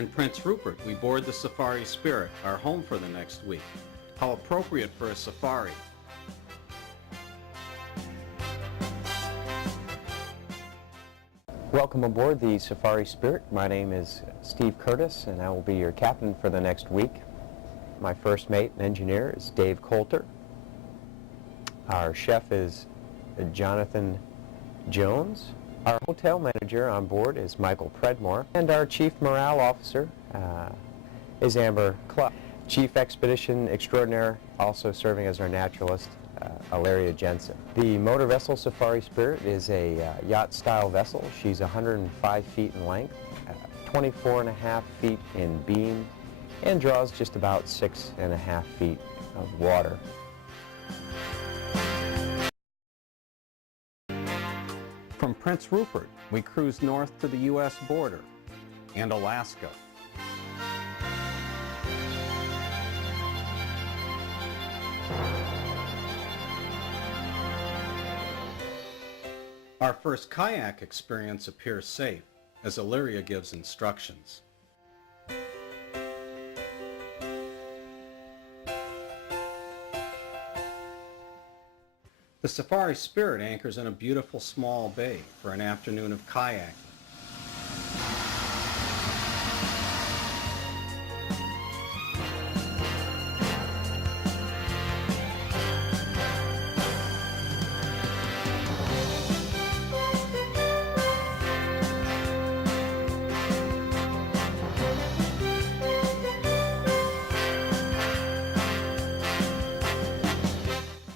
In Prince Rupert, we board the Safari Spirit, our home for the next week. How appropriate for a safari. Welcome aboard the Safari Spirit. My name is Steve Curtis, and I will be your captain for the next week. My first mate and engineer is Dave Coulter. Our chef is Jonathan Jones. Our hotel manager on board is Michael Predmore, and our chief morale officer is Amber Clough. Chief expedition extraordinaire, also serving as our naturalist, Ilaria Jensen. The motor vessel Safari Spirit is a yacht-style vessel. She's 105 feet in length, 24.5 feet in beam, and draws just about 6.5 feet of water. From Prince Rupert, we cruise north to the U.S. border and Alaska. Our first kayak experience appears safe as Ilaria gives instructions. The Safari Spirit anchors in a beautiful small bay for an afternoon of kayaking.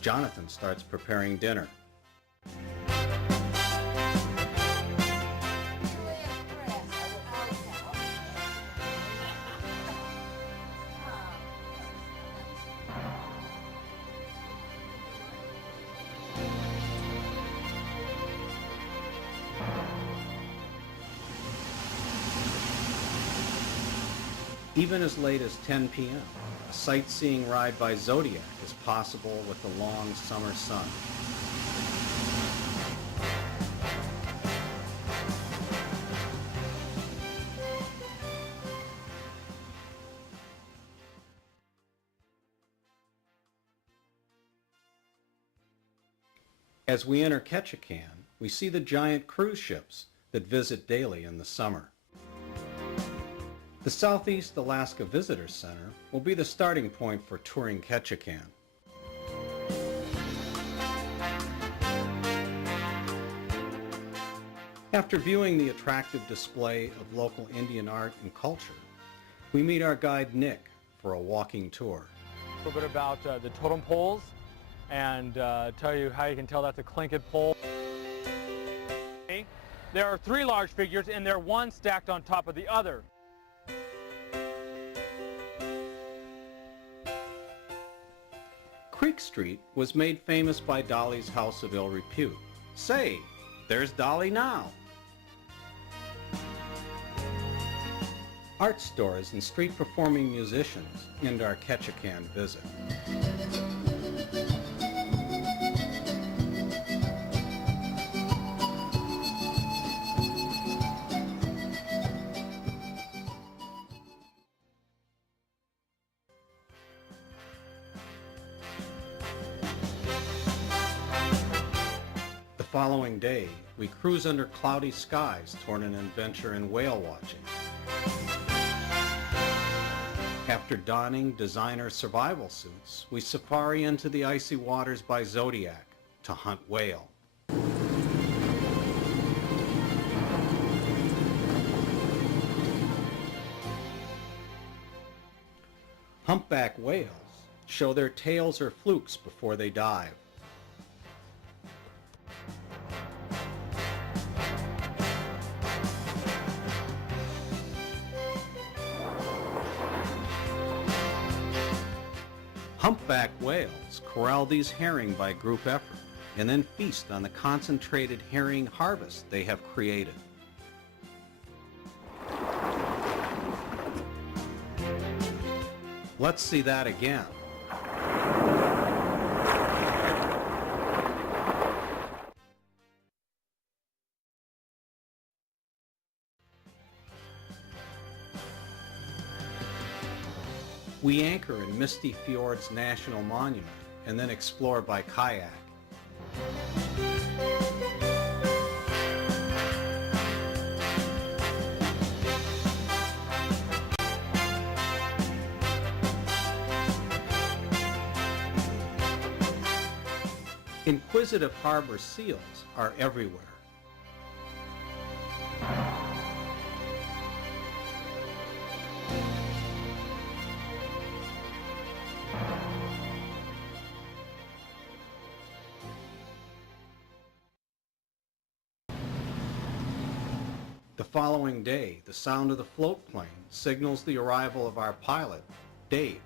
Jonathan starts preparing dinner. Even as late as 10 p.m., a sightseeing ride by Zodiac is possible with the long summer sun. As we enter Ketchikan, we see the giant cruise ships that visit daily in the summer. The Southeast Alaska Visitor Center will be the starting point for touring Ketchikan. After viewing the attractive display of local Indian art and culture, we meet our guide Nick for a walking tour. A little bit about the totem poles and tell you how you can tell that's a Tlingit pole. There are 3 large figures and they're one stacked on top of the other. Creek Street was made famous by Dolly's House of Ill Repute. Say, there's Dolly now! Art stores and street performing musicians end our Ketchikan visit. The following day, we cruise under cloudy skies toward an adventure in whale watching. After donning designer survival suits, we safari into the icy waters by Zodiac to hunt whale. Humpback whales show their tails or flukes before they dive. Humpback whales corral these herring by group effort and then feast on the concentrated herring harvest they have created. Let's see that again. We anchor in Misty Fjords National Monument and then explore by kayak. Inquisitive harbor seals are everywhere. The following day, the sound of the float plane signals the arrival of our pilot, Dave.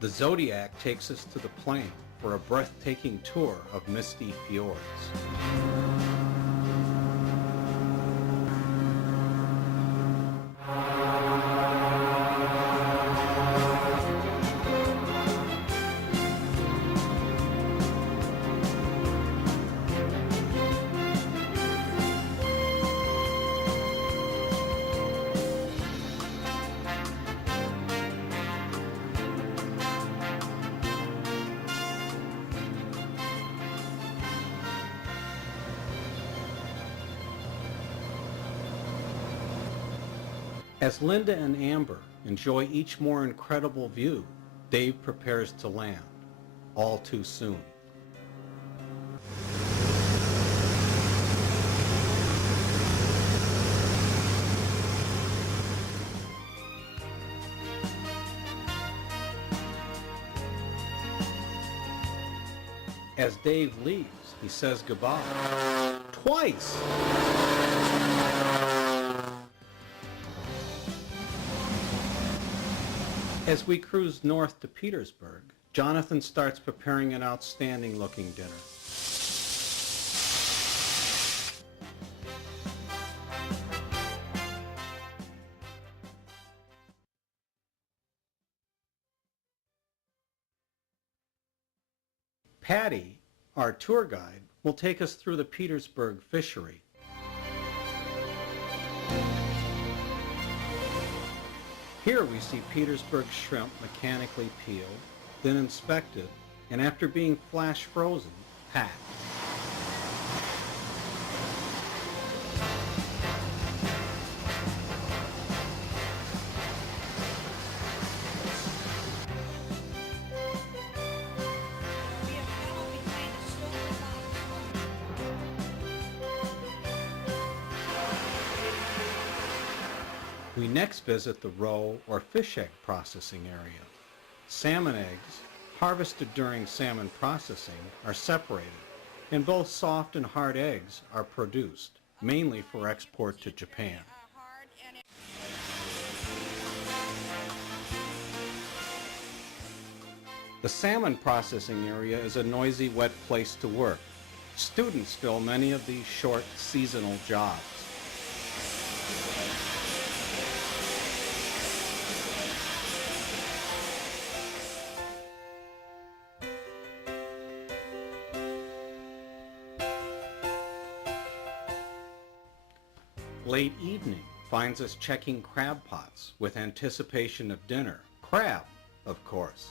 The Zodiac takes us to the plane for a breathtaking tour of Misty Fjords. As Linda and Amber enjoy each more incredible view, Dave prepares to land, all too soon. As Dave leaves, he says goodbye. Twice! As we cruise north to Petersburg, Jonathan starts preparing an outstanding looking dinner. Patty, our tour guide, will take us through the Petersburg fishery. Here we see Petersburg shrimp mechanically peeled, then inspected, and after being flash frozen, packed. We next visit the roe or fish egg processing area. Salmon eggs, harvested during salmon processing, are separated, and both soft and hard eggs are produced, mainly for export to Japan. The salmon processing area is a noisy, wet place to work. Students fill many of these short, seasonal jobs. Late evening finds us checking crab pots with anticipation of dinner. Crab, of course.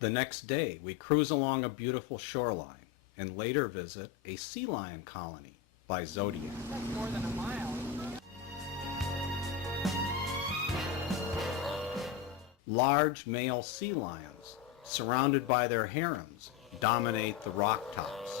The next day, we cruise along a beautiful shoreline and later visit a sea lion colony by Zodiac. That's more than a mile. Large male sea lions, surrounded by their harems, dominate the rock tops.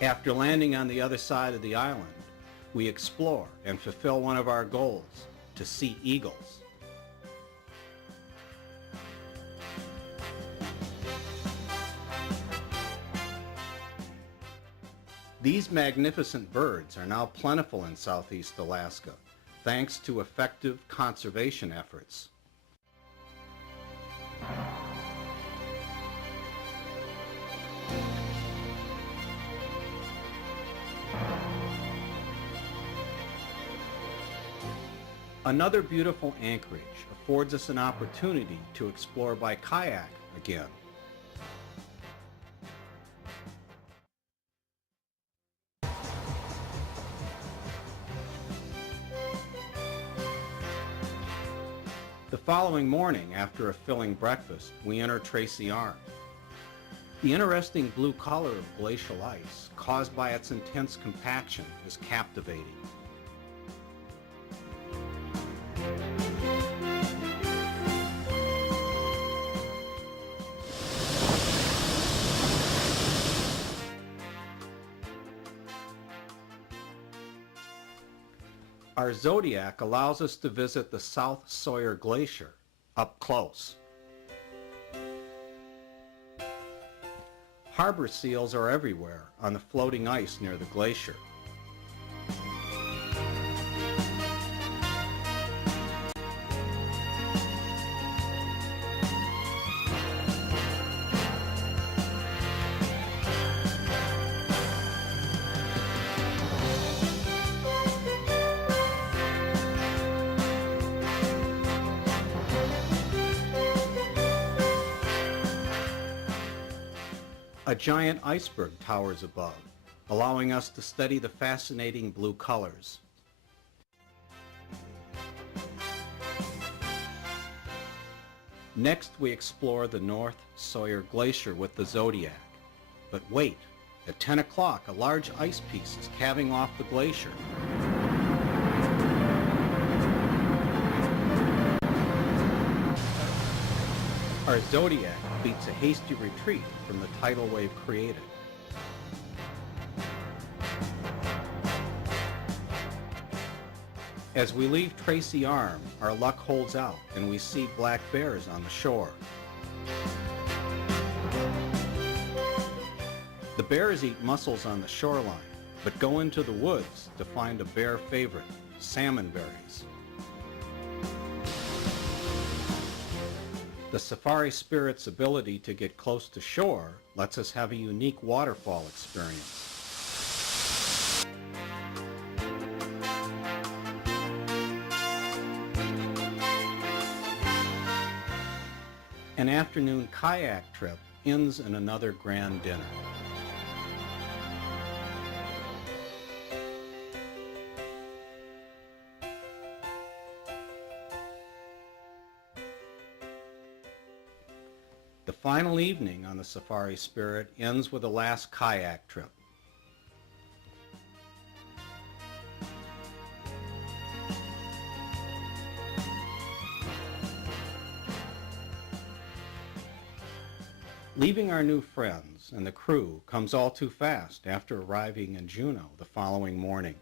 After landing on the other side of the island, we explore and fulfill one of our goals, to see eagles. These magnificent birds are now plentiful in Southeast Alaska, thanks to effective conservation efforts. Another beautiful anchorage affords us an opportunity to explore by kayak again. The following morning, after a filling breakfast, we enter Tracy Arm. The interesting blue color of glacial ice, caused by its intense compaction, is captivating. Our Zodiac allows us to visit the South Sawyer Glacier up close. Harbor seals are everywhere on the floating ice near the glacier. A giant iceberg towers above, allowing us to study the fascinating blue colors. Next, we explore the North Sawyer Glacier with the Zodiac. But wait, at 10 o'clock, a large ice piece is calving off the glacier. Our Zodiac beats a hasty retreat from the tidal wave created. As we leave Tracy Arm, our luck holds out and we see black bears on the shore. The bears eat mussels on the shoreline, but go into the woods to find a bear favorite, salmon berries. The Safari Spirit's ability to get close to shore lets us have a unique waterfall experience. An afternoon kayak trip ends in another grand dinner. The final evening on the Safari Spirit ends with a last kayak trip. Leaving our new friends and the crew comes all too fast after arriving in Juneau the following morning.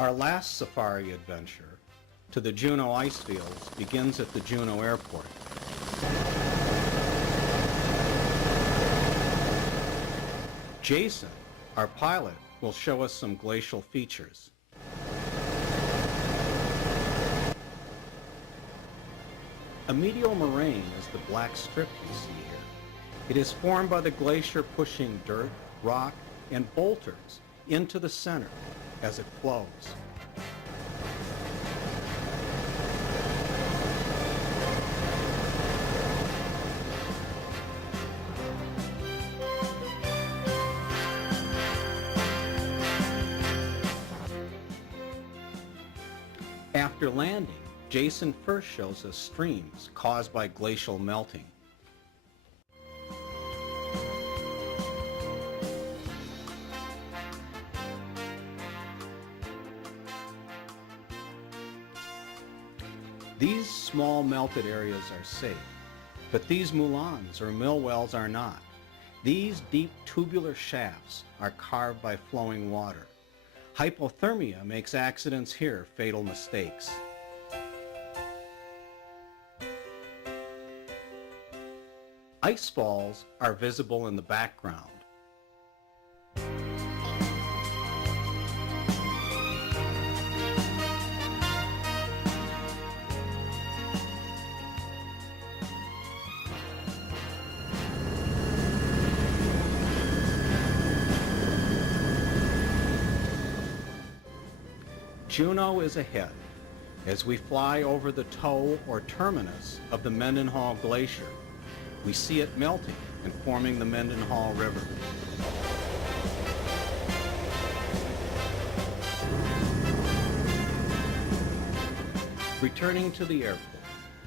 Our last safari adventure to the Juneau ice fields begins at the Juneau Airport. Jason, our pilot, will show us some glacial features. A medial moraine is the black strip you see here. It is formed by the glacier pushing dirt, rock, and boulders into the center as it flows. After landing, Jason first shows us streams caused by glacial melting. These small melted areas are safe, but these moulins or mill wells are not. These deep tubular shafts are carved by flowing water. Hypothermia makes accidents here fatal mistakes. Ice falls are visible in the background. Juneau is ahead as we fly over the toe or terminus of the Mendenhall Glacier. We see it melting and forming the Mendenhall River. Returning to the airport,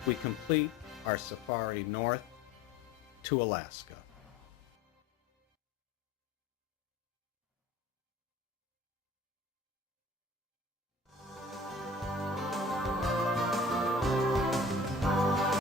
we complete our safari north to Alaska.